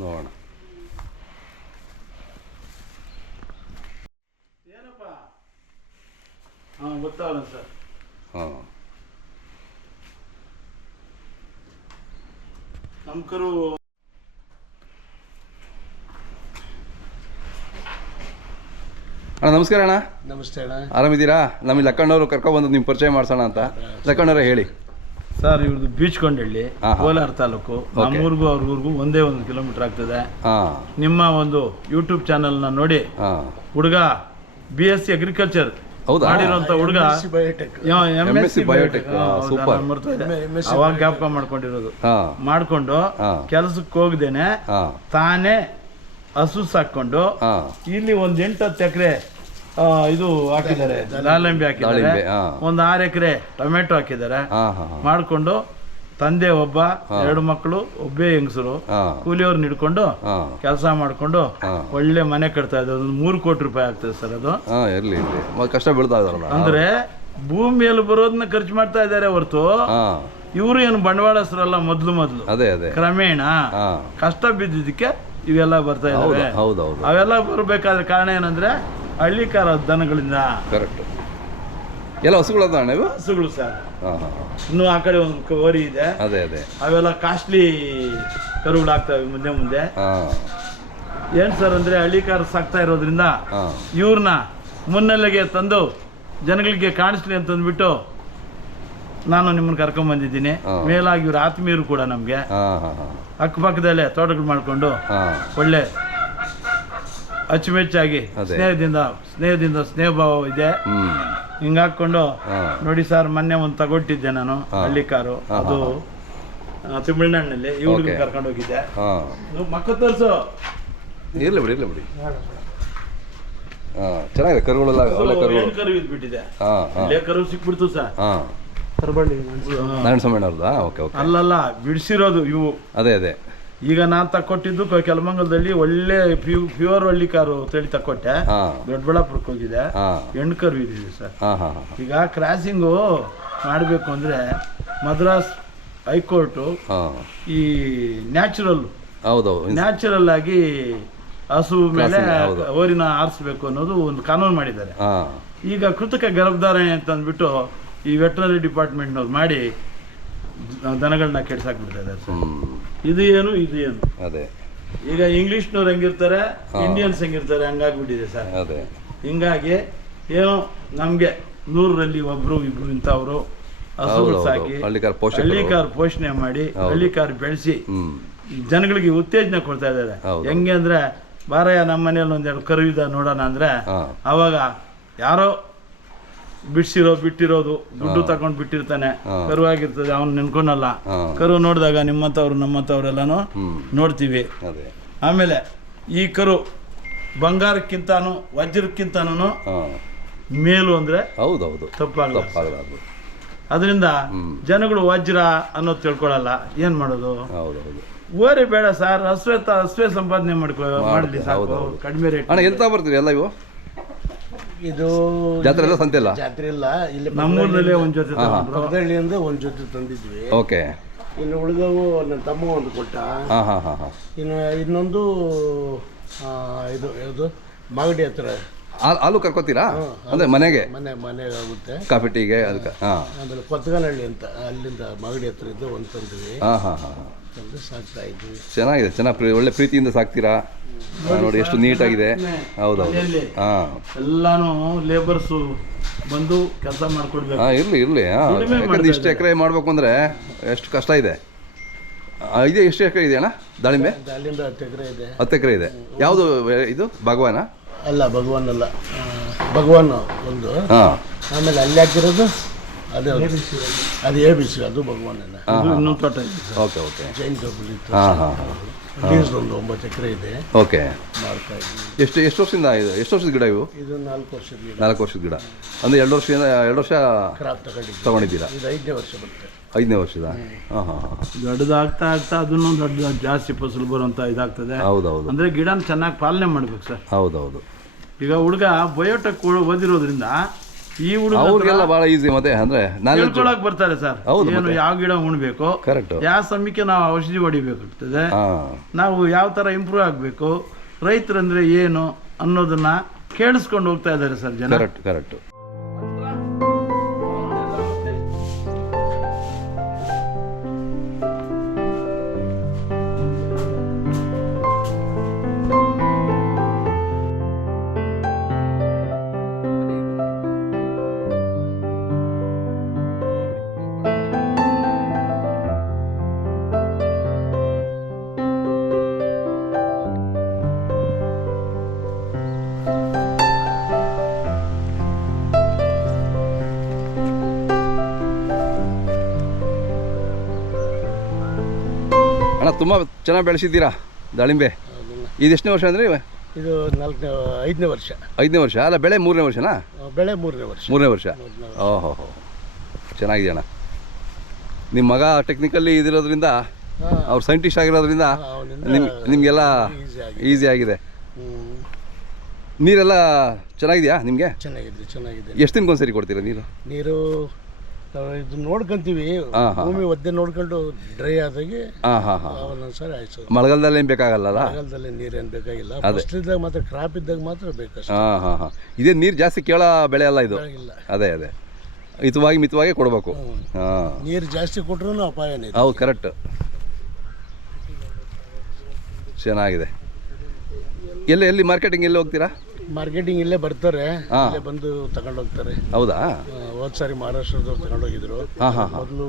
ನೋಡೋಣ. ಏನಪ್ಪ? ಗೊತ್ತಾಗಲ್ಲ ಸರ್. ನಮ್ಮ ಕರು ಅಣ್ಣ ನಮಸ್ಕಾರ ಅಣ್ಣ. ನಮಸ್ತೆ ಅಣ್ಣ. ಆರಾಮಿದ್ದೀರಾ? ನಮಗೆ ಲಕ್ಕಣ್ಣವರು ಕರ್ಕೊಬಂದು ನಿಮ್ಮ ಪರಿಚಯ ಮಾಡಿಸೋಣ ಅಂತ. ಲಕ್ಕಣ್ಣವರೇ ಹೇಳಿ ಸರ್. ಇವ್ರದ್ದು ಬೀಚ್ಕೊಂಡಳ್ಳಿ, ಕೋಲಾರ ತಾಲೂಕು. ನಮ್ಮೂರಿಗೂ ಅವ್ರ ಊರಿಗೂ 1 ಕಿಲೋಮೀಟರ್ ಆಗ್ತದೆ. ನಿಮ್ಮ ಒಂದು ಯೂಟ್ಯೂಬ್ ಚಾನಲ್ನ ನೋಡಿ ಹುಡುಗ BSc ಅಗ್ರಿಕಲ್ಚರ್ ಮಾಡಿರೋಂಥ ಹುಡುಗ MSc ಬಯೋಟೆಕ್ ಅವಾಗ ಜ್ಞಾಪಕ ಮಾಡ್ಕೊಂಡಿರೋದು. ಮಾಡ್ಕೊಂಡು ಕೆಲಸಕ್ಕೆ ಹೋಗ್ದೇನೆ ತಾನೇ ಹಸು ಸಾಕೊಂಡು ಇಲ್ಲಿ ಒಂದು 8-10 ಎಕರೆ ಇದು ಹಾಕಿದ್ದಾರೆ, ದಾಳಿಂಬೆ ಹಾಕಿದ್ದಾರೆ. ಒಂದು 6 ಎಕರೆ ಟೊಮೆಟೊ ಹಾಕಿದ್ದಾರೆ. ಮಾಡ್ಕೊಂಡು ತಂದೆ ಒಬ್ಬ, 2 ಮಕ್ಕಳು, ಒಬ್ಬೇ ಹೆಂಗಸರು, ಕೂಲಿಯವ್ರನ್ನ ಹಿಡ್ಕೊಂಡು ಕೆಲಸ ಮಾಡ್ಕೊಂಡು ಒಳ್ಳೆ ಮನೆ ಕಟ್ತಾ ಇದ್ದಾರೆ. ಒಂದು 3 ಕೋಟಿ ರೂಪಾಯಿ ಆಗ್ತದೆ ಸರ್. ಅದು ಕಷ್ಟ ಬೀಳ್ತಾ ಇದಾರಲ್ಲ ಅಂದ್ರೆ ಭೂಮಿಯಲ್ಲಿ ಬರೋದನ್ನ ಖರ್ಚು ಮಾಡ್ತಾ ಇದ್ದಾರೆ ಹೊರತು ಇವರು ಏನು ಬಂಡವಾಳಸ್ಥರಲ್ಲ. ಮೊದ್ಲು ಅದೇ ಕ್ರಮೇಣ ಕಷ್ಟ ಬಿದ್ದಿದ್ದಕ್ಕೆ ಇವೆಲ್ಲ ಬರ್ತಾ ಇದಾವೆ. ಅವೆಲ್ಲ ಬರ್ಬೇಕಾದ್ರೆ ಕಾರಣ ಏನಂದ್ರೆ ಹಳ್ಳಿಕಾರ ದನಗಳಿಂದ. ಕರೆಕ್ಟ್. ಎಲ್ಲ ಹಸುಗಳದ ಹಸುಗಳು ಸರ್. ಇನ್ನು ಆ ಕಡೆ ಒಂದು ಓರಿ ಇದೆ. ಅವೆಲ್ಲ ಕಾಸ್ಟ್ಲಿ ಕರುಗಳಾಗ್ತವೆ ಮುಂದೆ. ಏನ್ ಸರ್ ಅಂದ್ರೆ ಹಳ್ಳಿಕಾರ ಸಾಕ್ತಾ ಇರೋದ್ರಿಂದ ಇವ್ರನ್ನ ಮುನ್ನೆಲೆಗೆ ತಂದು ಜನಗಳಿಗೆ ಕಾಣಿಸ್ಲಿ ಅಂತಂದ್ಬಿಟ್ಟು ನಾನು ನಿಮ್ಮನ್ನ ಕರ್ಕೊಂಡ್ ಬಂದಿದ್ದೀನಿ. ಮೇಲಾಗಿ ಇವ್ರ ಆತ್ಮೀಯರು ಕೂಡ ನಮ್ಗೆ ಅಕ್ಕಪಕ್ಕದಲ್ಲೇ ತೋಟಗಳು ಮಾಡ್ಕೊಂಡು ಒಳ್ಳೆ ಅಚ್ಚುಮೆಚ್ಚಾಗಿ ಸ್ನೇಹದಿಂದ ಸ್ನೇಹ ಭಾವ ಇದೆ. ಹಿಂಗಾಕೊಂಡು ನೋಡಿ ಸರ್, ಮೊನ್ನೆ ಒಂದು ತಗೊಟ್ಟಿದ್ದೆ ನಾನು ಹಳ್ಳಿ ಕಾರು. ಅದು ತಮಿಳ್ನಾಡಿನಲ್ಲಿ ಇವ್ರಿಗೆ ಕರ್ಕೊಂಡು ಹೋಗಿದ್ದೆ. ಮಕ್ಕಳು ತೋರಿಸು. ಇರ್ಲಿ ಬಿಡಿ ಚೆನ್ನಾಗಿದೆ. ಕರುಗಳೆಲ್ಲ ಕರು ಇದ್ಬಿಟ್ಟಿದೆ. ಕರು ಸಿಕ್ಬಿಡ್ತು ಸರ್. ಅಲ್ಲಲ್ಲ ಬಿಡಿಸಿರೋದು ಇವು. ಅದೇ ಈಗ ನಾನ್ ತಕ್ಕೊಟ್ಟಿದ್ದು ಕೆಲಮಂಗಲದಲ್ಲಿ ಒಳ್ಳೆ ಪ್ಯೂರ್ ಹಳ್ಳಿ ಕಾರು ತಳಿ ತಕ್ಕೊಟ್ಟೆ. ದೊಡ್ಡಬಳ್ಳಾಪುರಕ್ಕೆ ಹೋಗಿದೆ. ಹೆಣ್ಣು ಕರು ಇದೆ ಸರ್. ಈಗ ಕ್ರಾಸಿಂಗು ಮಾಡಬೇಕು ಅಂದ್ರೆ ಮದ್ರಾಸ್ ಹೈಕೋರ್ಟು ಈ ನ್ಯಾಚುರಲ್ ಆಗಿ ಹಸು ಮೇಲೆ ಓರಿನ ಆರಿಸ್ಬೇಕು ಅನ್ನೋದು ಒಂದು ಕಾನೂನು ಮಾಡಿದ್ದಾರೆ. ಈಗ ಕೃತಕ ಗರ್ಭಧಾರಣೆ ಅಂತ ಅಂದ್ಬಿಟ್ಟು ಈ ವೆಟರ್ನರಿ ಡಿಪಾರ್ಟ್ಮೆಂಟ್ನವ್ರು ಮಾಡಿ ದನಗಳನ್ನ ಕೆಡ್ಸಾಕ್ಬಿಡ್ತಾ ಇದ್ದಾರೆ ಸರ್. ಇದು ಏನು ಅದೇ ಈಗ ಇಂಗ್ಲಿಷ್ನವ್ರು ಹೆಂಗಿರ್ತಾರೆ, ಇಂಡಿಯನ್ಸ್ ಹೆಂಗಿರ್ತಾರೆ ಹಂಗಾಗ್ಬಿಟ್ಟಿದೆ ಸರ್. ಹಿಂಗಾಗಿ ಏನೋ ನಮ್ಗೆ 100ರಲ್ಲಿ 1-2 ಇಂಥವ್ರು ಹಸುಗಳು ಸಾಕಿ ಹಳ್ಳಿಕಾರ ಪೋಷಣೆ ಮಾಡಿ ಹಳ್ಳಿಕಾರ ಬೆಳೆಸಿ ಜನಗಳಿಗೆ ಉತ್ತೇಜನ ಕೊಡ್ತಾ ಇದ್ದಾರೆ. ಹೆಂಗೆ ಅಂದ್ರೆ ಬಾರಯ್ಯ ನಮ್ಮ ಮನೇಲಿ 1-2 ಕರುವಿದ ನೋಡೋಣ ಅಂದ್ರೆ ಅವಾಗ ಯಾರೋ ಬಿಟ್ಟಿರೋದು ದುಡ್ಡು ತಗೊಂಡು ಬಿಟ್ಟಿರ್ತಾನೆ, ಕರುವಾಗಿರ್ತದೆ, ಅವ್ನು ನೆನ್ಕೊನಲ್ಲ. ಕರು ನೋಡಿದಾಗ ನಮ್ಮಂಥವ್ರೆಲ್ಲಾನು ನೋಡ್ತೀವಿ. ಆಮೇಲೆ ಈ ಕರು ಬಂಗಾರಕ್ಕಿಂತಾನು ವಜ್ರಕ್ಕಿಂತಾನು ಮೇಲು ಅಂದ್ರೆ ತಪ್ಪಾಗಲ್ಲ. ಅದರಿಂದ ಜನಗಳು ವಜ್ರ ಅನ್ನೋದು ತಿಳ್ಕೊಳಲ್ಲ. ಏನ್ ಮಾಡೋದು? ಓರಿ ಬೇಡ ಸರ್, ಹಸುವೆ ಸಂಪಾದನೆ ಮಾಡ್ಲಿ ಸಾಕು, ಕಡಿಮೆ ರೇಟ್. ಎಂತ ಬರ್ತೀವಿ ಎಲ್ಲ ಇವು? ಇದು ಜಾತ್ರೆ ಇಲ್ಲ, ಸಂತೆ ಇಲ್ಲ? ಜಾತ್ರೆ ಇಲ್ಲ. ಇಲ್ಲಿ ನಮ್ಮೂರಲ್ಲಿ ಒಂದ್ ಜೊತೆ ಪಕ್ಕದಹಳ್ಳಿಯಿಂದ ಒಂದು ಜೊತೆ ತಂದಿದ್ವಿ. ಓಕೆ. ಇನ್ನು ಉಳಿದವು ನನ್ನ ತಮ್ಮ ಒಂದು ಕೊಟ್ಟ. ಇನ್ನೊಂದು ಇದು ಯಾವುದು ಮಾಗಡಿ ಹತ್ರ ಹಾಲು ಕರ್ಕೋತೀರಾ? ಅಂದ್ರೆ ಮನೆಗೆ ಆಗುತ್ತೆ. ಕಾಫಿ ಟೀಗೆ ಅದಕ್ಕೆ. ಆಮೇಲೆ ಕೊತ್ತಗನಹಳ್ಳಿ ಅಂತ ಅಲ್ಲಿಂದ ಮಾಗಡಿ ಹತ್ರ ಇದ್ದು ಒಂದು ತಂದ್ವಿ. ಸಾಕ್ತಾ ಇದ್ವಿ. ಚೆನ್ನಾಗಿದೆ. ಒಳ್ಳೆ ಪ್ರೀತಿಯಿಂದ ಸಾಕ್ತೀರಾ ನೋಡಿ, ಎಷ್ಟು ನೀಟಾಗಿದೆ. ಹೌದೌದು. ಎಲ್ಲಾನು ಲೇಬರ್ಸ್ ಬಂದು ಕೆಲಸ ಮಾಡ್ಕೊಡ್ಬೇಕು. ಇರ್ಲಿ. ಯಾಕಂದ್ರೆ ಇಷ್ಟು ಎಕರೆ ಮಾಡ್ಬೇಕು ಅಂದ್ರೆ ಎಷ್ಟು ಕಷ್ಟ ಇದೆ. ಎಷ್ಟು ಎಕರೆ ಇದೆ ಅಣ್ಣ ದಾಳಿಂಬೆ? 10 ಎಕರೆ ಇದೆ. ಯಾವುದು ಇದು? ಭಗವಾನ ಅಲ್ಲ, ಭಗವಾನ್ ಅಲ್ಲ, ಭಗವಾನ್ ಒಂದು. ಆಮೇಲೆ ಅಲ್ಲಿ ಹಾಕಿರೋದು ಅದು ABC, ಅದು ಭಗವಾನ್. ಇನ್ನೊಂದು ತೋಟ ಓಕೆ ಜೈನ್ ಕಬ್ಬು. ಲೀಸ್ ಒಂದು 9 ಎಕರೆ ಇದೆ, ಓಕೆ. ಮಾಡ್ತಾ ಇದ್ದೀವಿ. ಎಷ್ಟು ವರ್ಷದಿಂದ ಇದು? ಎಷ್ಟು ವರ್ಷದ ಗಿಡ ಇವು? ಇದು 4 ವರ್ಷದ ಗಿಡ. 4 ವರ್ಷದ ಗಿಡ ಅಂದರೆ 2 ವರ್ಷ ಕ್ರಾಪ್ ತಗೊಂಡಿದ್ದೀವಿ. ತಗೊಂಡಿದ್ದೀರಾ? ಇದು 5ನೇ ವರ್ಷ ಬರುತ್ತೆ. 5ನೇ ವರ್ಷದ? ಹಾಂ ಹಾಂ ಹಾಂ. ದೊಡ್ಡದಾಗ್ತಾ ಆಗ್ತಾ ಅದನ್ನು ದೊಡ್ಡ ಜಾಸ್ತಿ ಫಸಲು ಬರುವಂಥ ಇದಾಗ್ತದೆ. ಹೌದೌದು. ಅಂದರೆ ಗಿಡನ ಚೆನ್ನಾಗಿ ಪಾಲನೆ ಮಾಡ್ಬೇಕು ಸರ್. ಹೌದೌದು. ಈಗ ಹುಡುಗ ಬಯೋಟೆಕ್ ಓದಿರೋದ್ರಿಂದ ಈ ಹುಡುಗ ಅವ್ರಿಗೆಲ್ಲ ಭಾಳ ಈಸಿ, ಮತ್ತೆ ಅಂದರೆ ನಾನು ತಿಳ್ಕೊಳಕ್ ಬರ್ತಾರೆ ಸರ್. ಹೌದು, ಏನು ಯಾವ ಗಿಡ ಉಣ್ಬೇಕು, ಕರೆಕ್ಟ್, ಯಾವ ಸಮಯಕ್ಕೆ ನಾವು ಔಷಧಿ ಹೊಡಿಬೇಕಾಗ್ತದೆ, ನಾವು ಯಾವ ಥರ ಇಂಪ್ರೂವ್ ಆಗಬೇಕು, ರೈತರಂದ್ರೆ ಏನು ಅನ್ನೋದನ್ನ ಕೇಳಿಸ್ಕೊಂಡು ಹೋಗ್ತಾ ಇದ್ದಾರೆ ಸರ್ ಜನ. Correct correct. ಅಣ್ಣ ತುಂಬ ಚೆನ್ನಾಗಿ ಬೆಳೆಸಿದ್ದೀರಾ ದಾಳಿಂಬೆ. ಇದು ಎಷ್ಟನೇ ವರ್ಷ ಅಂದರೆ? ಇದು 5ನೇ ವರ್ಷ. 5ನೇ ವರ್ಷ ಅಲ್ಲ, ಬೆಳೆ 3ನೇ ವರ್ಷನಾ? ಬೆಳೆ 3ನೇ ವರ್ಷ. 3ನೇ ವರ್ಷ. ಓಹೋ ಹೋ, ಚೆನ್ನಾಗಿದೆ ಅಣ್ಣ. ನಿಮ್ಮ ಮಗ ಟೆಕ್ನಿಕಲ್ಲಿ ಇದಿರೋದ್ರಿಂದ, ಅವ್ರು ಸೈಂಟಿಸ್ಟ್ ಆಗಿರೋದ್ರಿಂದ ನಿಮಗೆಲ್ಲ ಈಸಿ ಆಗಿದೆ. ನೀರೆಲ್ಲ ಚೆನ್ನಾಗಿದೆಯಾ ನಿಮಗೆ? ಚೆನ್ನಾಗಿದೆ. ಎಷ್ಟು ದಿನಕ್ಕೊಂದ್ಸರಿ ಕೊಡ್ತೀರಾ ನೀರು? ನೀರು ಇದು ನೋಡ್ಕೊಂತೀವಿ, ಭೂಮಿ ಒದ್ದೆ ನೋಡ್ಕೊಂಡು ಡ್ರೈ ಆದಾಗೆ ಒಂದೊಂದ್ಸರಿ ಆಯ್ತು. ಮಳೆಗಾಲದಲ್ಲಿ ಏನು ಬೇಕಾಗಲ್ಲ? ಮಳೆಗಾಲದಲ್ಲಿ ನೀರೇನು ಬೇಕಾಗಿಲ್ಲ, ಫಸ್ಟಿದ್ದಾಗ ಮಾತ್ರ ಕ್ರಾಪ್ ಇದ್ದಾಗ ಮಾತ್ರ ಬೇಕಷ್ಟೇ. ಹಾಂ. ಇದೇ ನೀರು ಜಾಸ್ತಿ ಕೇಳೋ ಬೆಳೆ ಅಲ್ಲ ಇದು. ಅದೇ ಮಿತವಾಗಿ ಕೊಡಬೇಕು. ಹಾಂ, ನೀರು ಜಾಸ್ತಿ ಕೊಟ್ರೂ ಅಪಾಯನೇ. ಹೌದು, ಕರೆಕ್ಟ್. ಚೆನ್ನಾಗಿದೆ. ಎಲ್ಲಿ ಮಾರ್ಕೆಟಿಂಗ್ ಎಲ್ಲಿ ಹೋಗ್ತೀರಾ? ಮಾರ್ಕೆಟಿಂಗ್ ಇಲ್ಲೇ ಬರ್ತಾರೆ, ಇಲ್ಲೇ ಬಂದು ತಗೊಂಡು ಹೋಗ್ತಾರೆ. ಹೌದಾ? ಹೋದ ಸಾರಿ ಮಹಾರಾಷ್ಟ್ರದವ್ರು ತಗೊಂಡೋಗಿದ್ರು, ಮೊದಲು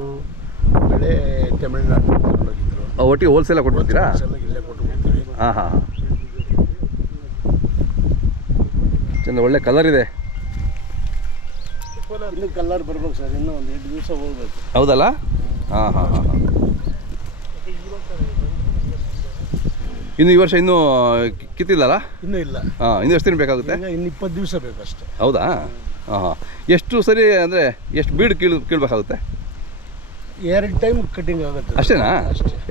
ಬೆಳೆ ತಮಿಳ್ನಾಡು ತಗೊಂಡೋಗಿದ್ರು. ಒಟ್ಟಿಗೆ ಹೋಲ್ಸೇಲ್ ಕೊಟ್ಬಿಡ್ತೀರಾ? ಇಲ್ಲೇ ಕೊಟ್ಟು ಹೋಗ್ತೀವಿ. ಹಾಂ. ಚೆಂದ, ಒಳ್ಳೆ ಕಲರ್ ಇದೆ. ಇನ್ನೂ ಕಲರ್ ಬರ್ಬೇಕು ಸರ್, ಇನ್ನೂ ಒಂದು 8 ದಿವಸ ಹೋಗ್ಬೇಕು. ಹೌದಲ್ಲ? ಹಾಂ. ಇನ್ನು ಈ ವರ್ಷ ಇನ್ನೂ ಕಿತ್ತಿಲ್ಲಲ್ಲ? ಇನ್ನೂ ಇಲ್ಲ. ಇನ್ನು ಎಷ್ಟು ದಿನ ಬೇಕಾಗುತ್ತೆ? ಇನ್ನು 20 ದಿವಸ ಬೇಕಷ್ಟೇ. ಹೌದಾ? ಹಾಂ. ಎಷ್ಟು ಸರಿ ಅಂದರೆ ಎಷ್ಟು ಬೀಡು ಕೀಳ್ಬೇಕಾಗುತ್ತೆ? 2 ಟೈಮ್ ಕಟಿಂಗ್ ಆಗುತ್ತೆ. ಅಷ್ಟೇನಾ?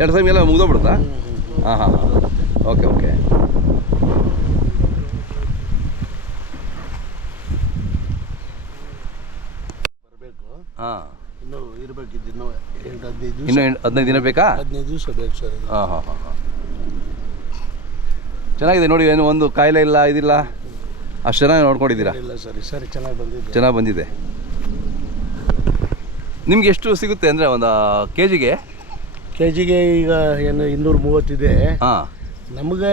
2 ಟೈಮ್ ಎಲ್ಲ ಮುಗಿದೋಗ್ಬಿಡುತ್ತಾ? ಹಾಂ. ಓಕೆ. ಬರಬೇಕು. ಹಾಂ. ಇನ್ನೂ ಇರಬೇಕಿದ್ದು ಇನ್ನೂ 15 ದಿವಸ. ಇನ್ನೂ 15 ದಿನ ಬೇಕಾ? 15 ದಿವಸ ಬೇಕು ಸರ್. ಹಾಂ. ಚೆನ್ನಾಗಿದೆ ನೋಡಿ, ಏನು ಒಂದು ಕಾಯಿಲೆ ಇಲ್ಲ, ಇದಿಲ್ಲ, ಅಷ್ಟು ಚೆನ್ನಾಗಿ ನೋಡ್ಕೊಂಡಿದ್ದೀರಾ? ಇಲ್ಲ ಸರ್, ಸರಿ ಚೆನ್ನಾಗಿ ಬಂದಿದೆ. ನಿಮ್ಗೆ ಎಷ್ಟು ಸಿಗುತ್ತೆ ಅಂದರೆ ಒಂದು ಕೆಜಿಗೆ ಈಗ ಏನು 230 ಇದೆ. ಹಾಂ. ನಮಗೆ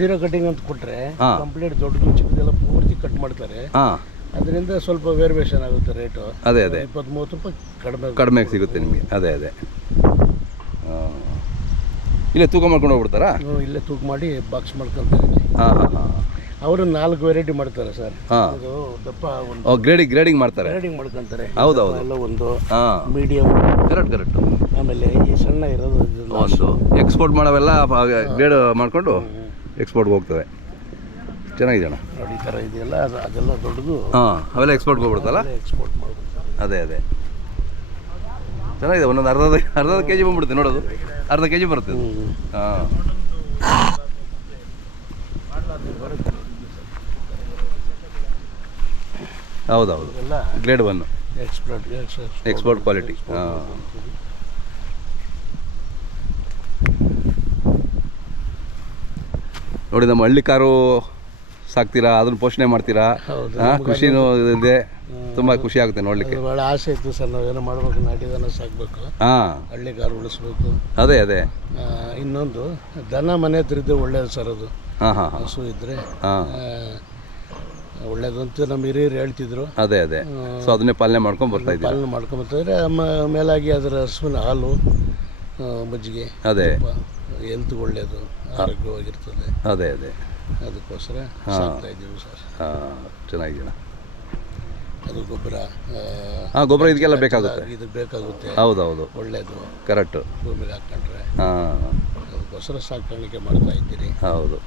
0 ಕಟಿಂಗ್ ಅಂತ ಕೊಟ್ಟರೆ ಕಂಪ್ಲೀಟ್ ದೊಡ್ಡದು ಚಿಕ್ಕದೆಲ್ಲ ಪೂರ್ತಿ ಕಟ್ ಮಾಡ್ತಾರೆ. ಹಾಂ. ಅದರಿಂದ ಸ್ವಲ್ಪ ವೇರಿಯೇಷನ್ ಆಗುತ್ತೆ ರೇಟು. ಅದೇ 20-30 ರೂಪಾಯಿ ಕಡಿಮೆ ಸಿಗುತ್ತೆ ನಿಮಗೆ. ಅದೇ ಇಲ್ಲೇ ತೂಕ ಮಾಡ್ಕೊಂಡು ಹೋಗ್ಬಿಡ್ತಾರಾ? ಇಲ್ಲೇ ತೂಕ ಮಾಡಿ ಬಾಕ್ಸ್ ಮಾಡ್ಕೊತಾರೆ. ಹಾಂ. ಅವರು 4 ವೆರೈಟಿ ಮಾಡ್ತಾರೆ ಸರ್. ಅದು ದಪ್ಪ ಒಂದು ಗ್ರೇಡಿಂಗ್ ಮಾಡ್ತಾರೆ. ಗ್ರೇಡಿಂಗ್ ಮಾಡ್ಕೊಂತಾರೆ. ಹೌದು. ಎಲ್ಲ ಒಂದು ಹಾಂ, ಮೀಡಿಯಮ್. ಕರೆಕ್ಟ್. ಆಮೇಲೆ ಈ ಸಣ್ಣ ಇರೋದು ಒಂದು ಎಕ್ಸ್ಪೋರ್ಟ್ ಮಾಡೋವೆಲ್ಲ ಗ್ರೇಡ್ ಮಾಡಿಕೊಂಡು ಎಕ್ಸ್ಪೋರ್ಟ್ಗೆ ಹೋಗ್ತವೆ. ಚೆನ್ನಾಗಿದೆ ಅಣ್ಣ ನೋಡಿ, ಈ ಥರ ಇದೆಯಲ್ಲ, ಅದೆಲ್ಲ ದೊಡ್ಡದು. ಹಾಂ, ಅವೆಲ್ಲ ಎಕ್ಸ್ಪೋರ್ಟ್ಗೆ ಹೋಗ್ಬಿಡುತ್ತಲ್ಲ? ಎಕ್ಸ್ಪೋರ್ಟ್ ಮಾಡ್ಬಿಡ್ತಾರೆ. ಅದೇ ಚೆನ್ನಾಗಿದೆ. ಒಂದೊಂದು ಅರ್ಧ ಕೆ ಜಿ ಬಂದ್ಬಿಡುತ್ತೆ ನೋಡೋದು. ಅರ್ಧ ಕೆ ಜಿ ಬರುತ್ತೆ. ಹಾಂ. ಹೌದು. Grade 1 export quality. ಹಾಂ. ನೋಡಿ, ನಮ್ಮ ಹಳ್ಳಿ ಕಾರು ಸಾಕ್ತೀರಾ, ಅದನ್ನು ಪೋಷಣೆ ಮಾಡ್ತೀರಾ. ಖುಷಿನೂ ಇದೆ, ತುಂಬ ಖುಷಿ ಆಗುತ್ತೆ ನೋಡಲಿಕ್ಕೆ. ಭಾಳ ಆಸೆ ಇತ್ತು ಸರ್, ನಾವೇನೋ ಮಾಡ್ಬೇಕು, ನಾಟಿ ದನ ಸಾಕಬೇಕು, ಹಳ್ಳಿ ಕಾರು ಉಳಿಸ್ಬೇಕು. ಅದೇ ಇನ್ನೊಂದು ದನ ಮನೆ ಹತ್ರ ಇದ್ದರೆ ಒಳ್ಳೇದು ಸರ್. ಅದು ಹಸು ಇದ್ದರೆ ಒಳ್ಳೇದು ಅಂತ ನಮ್ಮ ಹಿರಿಯರು ಹೇಳ್ತಿದ್ರು. ಅದೇ ಸೊ ಅದನ್ನೇ ಪಾಲನೆ ಮಾಡ್ಕೊಂಬರ್ತಾರೆ. ಮೇಲಾಗಿ ಅದರ ಹಸುವಿನ ಹಾಲು, ಮಜ್ಜಿಗೆ, ಹೆಲ್ತ್ ಒಳ್ಳೇದು, ಆರೋಗ್ಯವಾಗಿರ್ತದೆ. ಅದೇ ಅದಕ್ಕೋಸ್ಕರ ಸಾಕ್ತಾ ಇದ್ದೀವಿ ಸರ್. ಚೆನ್ನಾಗಿದೆ. ಅದು ಗೊಬ್ಬರ ಹಾಂ, ಗೊಬ್ಬರ ಇದಕ್ಕೆಲ್ಲ ಬೇಕಾಗುತ್ತೆ. ಇದಕ್ಕೆ ಬೇಕಾಗುತ್ತೆ. ಹೌದೌದು, ಒಳ್ಳೆಯದು ಕರೆಕ್ಟು. ಭೂಮಿಗೆ ಹಾಕ್ಕೊಂಡ್ರೆ. ಹಾಂ, ಅದಕ್ಕೋಸ್ಕರ ಸಾಕಾಣಿಕೆ ಮಾಡ್ತಾ ಇದ್ದೀರಿ. ಹೌದು.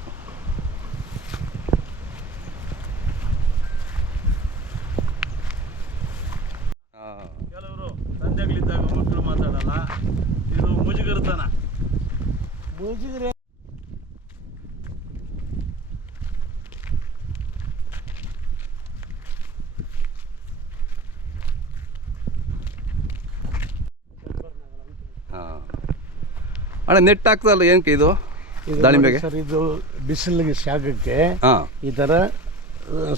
ಕೆಲವರು ತಂದೆಗಳಿದ್ದಾಗ ಮಕ್ಕಳು ಮಾತಾಡಲ್ಲ, ಇದು ಮುಜುಗರತನ. ಮುಜುಗರ ಹಾಂ ಅಣ್ಣ, ನೆಟ್ ಹಾಕ್ತಲ್ಲ ಏನಕ್ಕೆ ಇದು ದಾಳಿಂಬೆಗೆ? ಸರ್, ಇದು ಬಿಸಿಲಿಗೆ ಶಾಖಕ್ಕೆ ಹಾಂ, ಈ ಥರ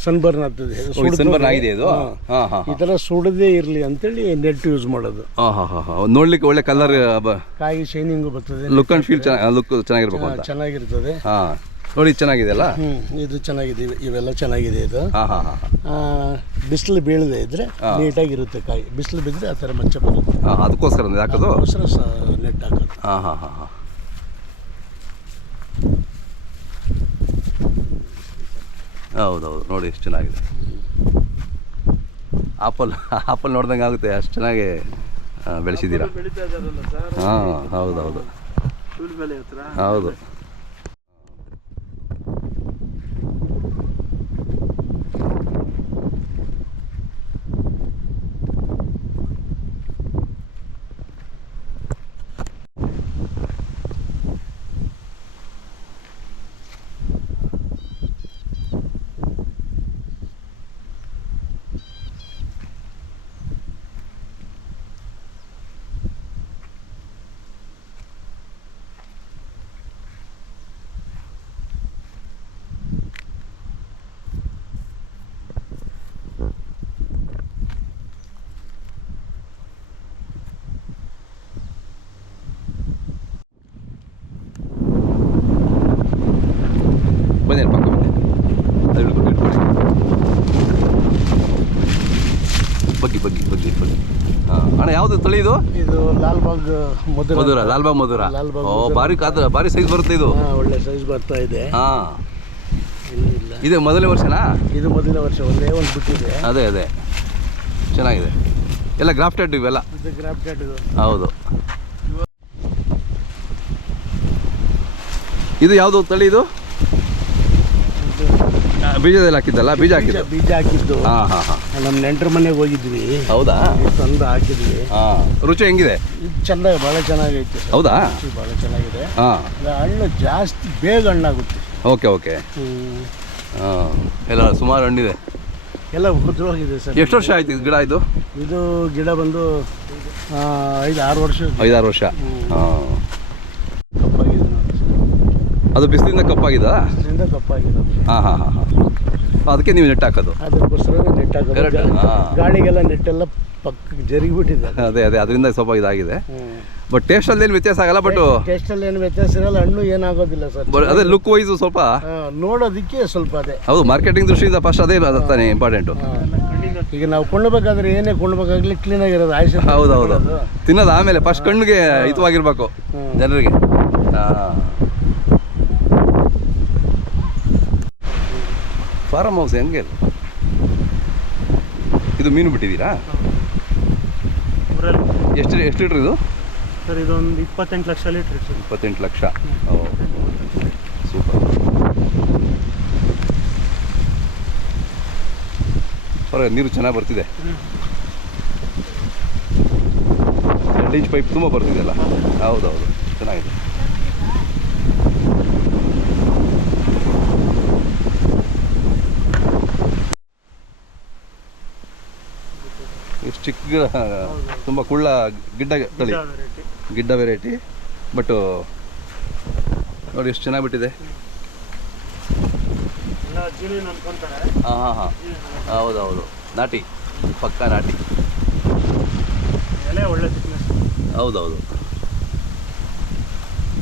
ಸನ್ಬರ್ನ್ ಆಗ್ತದೆ. ಸನ್ಬರ್ನ್ ಆಗಿದೆ ಇದು. ಹಾಂ ಹಾಂ, ಈ ಥರ ಸುಡದೇ ಇರಲಿ ಅಂತೇಳಿ ನೆಟ್ ಯೂಸ್ ಮಾಡೋದು. ಹಾಂ ಹಾಂ ಹಾಂ ಹಾಂ, ನೋಡ್ಲಿಕ್ಕೆ ಒಳ್ಳೆ ಕಲರ್, ಕಾಯಿ ಶೈನಿಂಗು ಬರ್ತದೆ, ಲುಕ್ ಅಂಡ್ ಫೀಲ್ ಲುಕ್ ಚೆನ್ನಾಗಿರ್ಬೇಕು ಅಂತ. ಚೆನ್ನಾಗಿರ್ತದೆ. ಹಾಂ, ನೋಡಿ ಚೆನ್ನಾಗಿದೆ ಅಲ್ಲ. ಇದು ಚೆನ್ನಾಗಿದೆ, ಇವೆಲ್ಲ ಚೆನ್ನಾಗಿದೆ. ಇದು ಹಾಂ ಹಾಂ ಹಾಂ, ಬಿಸಿಲು ಬೀಳದೆ ಇದ್ರೆ ನೀಟಾಗಿರುತ್ತೆ ಕಾಯಿ. ಬಿಸಿಲು ಬಿದ್ದರೆ ಆ ಥರ ಮಚ್ಚ ಬರುತ್ತೆ. ಹಾಂ, ಅದಕ್ಕೋಸ್ಕರ ಹಾಕೋದು. ನೆಟ್ ಹಾಕೋದು. ಹಾಂ ಹಾಂ ಹಾಂ ಹಾಂ, ಹೌದೌದು, ನೋಡಿ ಎಷ್ಟು ಚೆನ್ನಾಗಿದೆ. ಆಪಲ್ ನೋಡ್ದಂಗೆ ಆಗುತ್ತೆ, ಅಷ್ಟು ಚೆನ್ನಾಗಿ ಬೆಳೆಸಿದ್ದೀರಾ. ಬೆಳೀತಾ ಇದಾರಲ್ಲ ಸರ್. ಹಾಂ, ಹೌದೌದು, ಬೆಲೆ ಹತ್ರ. ಹೌದು. ಬನ್ನಿ ಪಕ್ಕ ಬನ್ನಿ, ಬಗ್ಗಿ ಬಗ್ಗಿ ಬಗ್ಗಿ ಬಗ್ಗಿ. ಹಾಂ ಅಣ್ಣ, ಯಾವುದು ತಳಿ ಇದು? ಇದು ಲಾಲ್ಬಾಗ್ ಮಧುರ. ಲಾಲ್ಬಾಗ್ ಮಧುರ. ಓ, ಭಾರಿ ಸೈಜ್ ಬರುತ್ತೆ ಇದು. ಒಳ್ಳೆ ಸೈಜ್ ಬರ್ತಾ ಇದೆ. ಹಾಂ, ಇಲ್ಲ, ಇದು ಮೊದಲನೇ ವರ್ಷನಾ? ಇದು ಮೊದಲನೇ ವರ್ಷ, ಒಂದೇ ಒಂದು ಬಿಟ್ಟಿದೆ. ಅದೇ ಚೆನ್ನಾಗಿದೆ. ಎಲ್ಲ ಗ್ರಾಫ್ಟೆಡ್ ಇವೆಲ್ಲ. ಇದು ಗ್ರಾಫ್ಟೆಡ್. ಹೌದು. ಇದು ಯಾವುದು ತಳಿ ಇದು? ಬೀಜದಲ್ಲಿ ಹಾಕಿದ್ದಲ್ಲ? ಬೀಜ ಹಾಕಿದ್ದು. ಹಾಂ ಹಾಂ ಹಾಂ, ನಮ್ಮ ನೆಂಟರ ಮನೆಗೆ ಹೋಗಿದ್ವಿ. ಹೌದಾ? ತಂದು ಹಾಕಿದ್ವಿ. ಹಾಂ, ರುಚಿ ಹೆಂಗಿದೆ? ಇದು ಚಂದ, ಭಾಳ ಚೆನ್ನಾಗೈತೆ. ಹೌದಾ? ಭಾಳ ಚೆನ್ನಾಗಿದೆ. ಹಾಂ, ಹಣ್ಣು ಜಾಸ್ತಿ ಬೇಗ ಹಣ್ಣಾಗುತ್ತೆ. ಓಕೆ. ಹಾಂ, ಎಲ್ಲ ಸುಮಾರು ಹಣ್ಣಿದೆ, ಎಲ್ಲ ಉದ್ರೋಗಿದೆ ಸರ್. ಎಷ್ಟು ವರ್ಷ ಆಯ್ತು ಇದು ಗಿಡ? ಇದು ಗಿಡ ಬಂದು 5-6 ವರ್ಷ. 5-6 ವರ್ಷ. ಹಾಂ, ಕಪ್ಪಾಗಿದೆ ನೋಡಿ. ಅದು ಬಿಸಿಲಿಂದ ಕಪ್ಪಾಗಿದ್ದಾ? ಬಿಸಿಲಿಂದ ಕಪ್ಪಾಗಿರೋದು. ಹಾಂ ಹಾಂ ಹಾಂ ಹಾಂ, ಅದಕ್ಕೆ ನೀವು ನೆಟ್ ಹಾಕೋದು? ಅದಕ್ಕೋಸ್ಕರ ನೆಟ್ ಹಾಕೋದು. ಕರೆಕ್ಟ್. ಹಾಂ, ಗಾಳಿಗೆಲ್ಲ ನೆಟ್ಟೆಲ್ಲ ಪಕ್ಕಕ್ಕೆ ಜರುಗಿಬಿಟ್ಟಿದೆ. ಅದೇ ಅದರಿಂದ ಸ್ವಲ್ಪ ಇದಾಗಿದೆ. ಬಟ್ ಟೇಸ್ಟಲ್ಲಿ ಏನು ವ್ಯತ್ಯಾಸ ಆಗಲ್ಲ. ಬಟ್ ಟೇಸ್ಟಲ್ಲಿ ಏನು ವ್ಯತ್ಯಾಸ ಇರಲ್ಲ, ಹಣ್ಣು ಏನಾಗೋದಿಲ್ಲ ಸರ್. ಅದೇ ಲುಕ್ ವೈಸು ಸ್ವಲ್ಪ ನೋಡೋದಕ್ಕೆ ಸ್ವಲ್ಪ ಅದೇ. ಹೌದು, ಮಾರ್ಕೆಟಿಂಗ್ ದೃಷ್ಟಿಯಿಂದ ಫಸ್ಟ್ ಅದೇ ತಾನೇ ಇಂಪಾರ್ಟೆಂಟು. ಈಗ ನಾವು ಕೊಂಡ್ಬೇಕಾದ್ರೆ ಏನೇ ಕೊಂಡ್ಬೇಕಾಗ್ಲಿ ಕ್ಲೀನಾಗಿರೋದು ಆಯ್ತು. ಹೌದೌದು, ತಿನ್ನೋದು ಆಮೇಲೆ ಫಸ್ಟ್ ಕಣ್ಣಿಗೆ ಹಿತವಾಗಿರ್ಬೇಕು ಜನರಿಗೆ. ಹಾಂ, ಫಾರಮ್ ಹೌಸ್ ಹೆಂಗೆ ಇದು? ಮೀನು ಬಿಟ್ಟಿದ್ದೀರಾ? ಎಷ್ಟು ಲೀಟ್ರ್ ಇದು ಸರ್? ಇದೊಂದು 28 ಲಕ್ಷ ಲೀಟ್ರ್. 28 ಲಕ್ಷ. ಓ, ಸೂಪರ್. ಹೊರಗೆ ನೀರು ಚೆನ್ನಾಗಿ ಬರ್ತಿದೆ. 2 ಇಂಚ್ ಪೈಪ್ ತುಂಬ ಬರ್ತಿದೆಯಲ್ಲ? ಹೌದೌದು, ಚೆನ್ನಾಗಿದೆ. ಎಷ್ಟು ಚಿಕ್ಕ ಗಿಡ, ತುಂಬ ಕುಳ್ಳ ಗಿಡ್ಡ ವೆರೈಟಿ. ಬಟ್ ನೋಡಿ ಎಷ್ಟು ಚೆನ್ನಾಗಿ ಬಿಟ್ಟಿದೆ. ಹಾಂ ಹಾಂ ಹಾಂ, ಹೌದೌದು, ನಾಟಿ, ಪಕ್ಕಾ ನಾಟಿ. ಹೌದೌದು,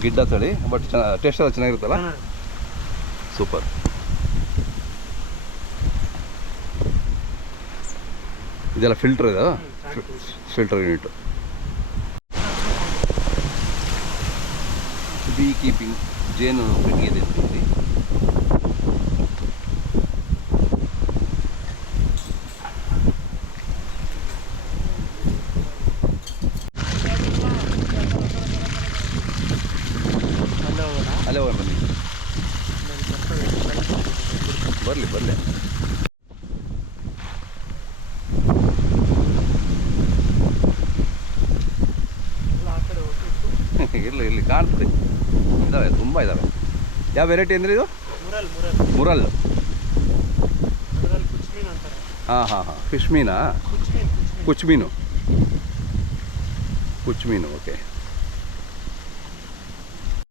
ಗಿಡ್ಡ ತಳಿ. ಬಟ್ ಟೇಸ್ಟ್ ಎಲ್ಲ ಚೆನ್ನಾಗಿರುತ್ತಲ್ಲ? ಸೂಪರ್. ಇದೆಲ್ಲ ಫಿಲ್ಟರ್ ಇದೆ, ಫಿಲ್ಟರ್ ಯೂನಿಟ್. ಬೀ ಕೀಪಿಂಗ್, ಜೇನು ಇದೆ ಇಲ್ಲಿ. ಅಲ್ಲೇ ಹೋಗಿ ಬನ್ನಿ, ಬರಲಿ ಬರಲಿ. ಇಲ್ಲಿ ಕಾಣ್ತದೆ, ಇದ್ದಾವೆ, ತುಂಬ ಇದ್ದಾವೆ. ಯಾವ ವೆರೈಟಿ ಅಂದರೆ ಇದು? ಮುರಲ್. ಹಾಂ ಹಾಂ ಹಾಂ, ಫಿಶ್ ಮೀನಾ? ಕುಚ್ ಮೀನು, ಓಕೆ.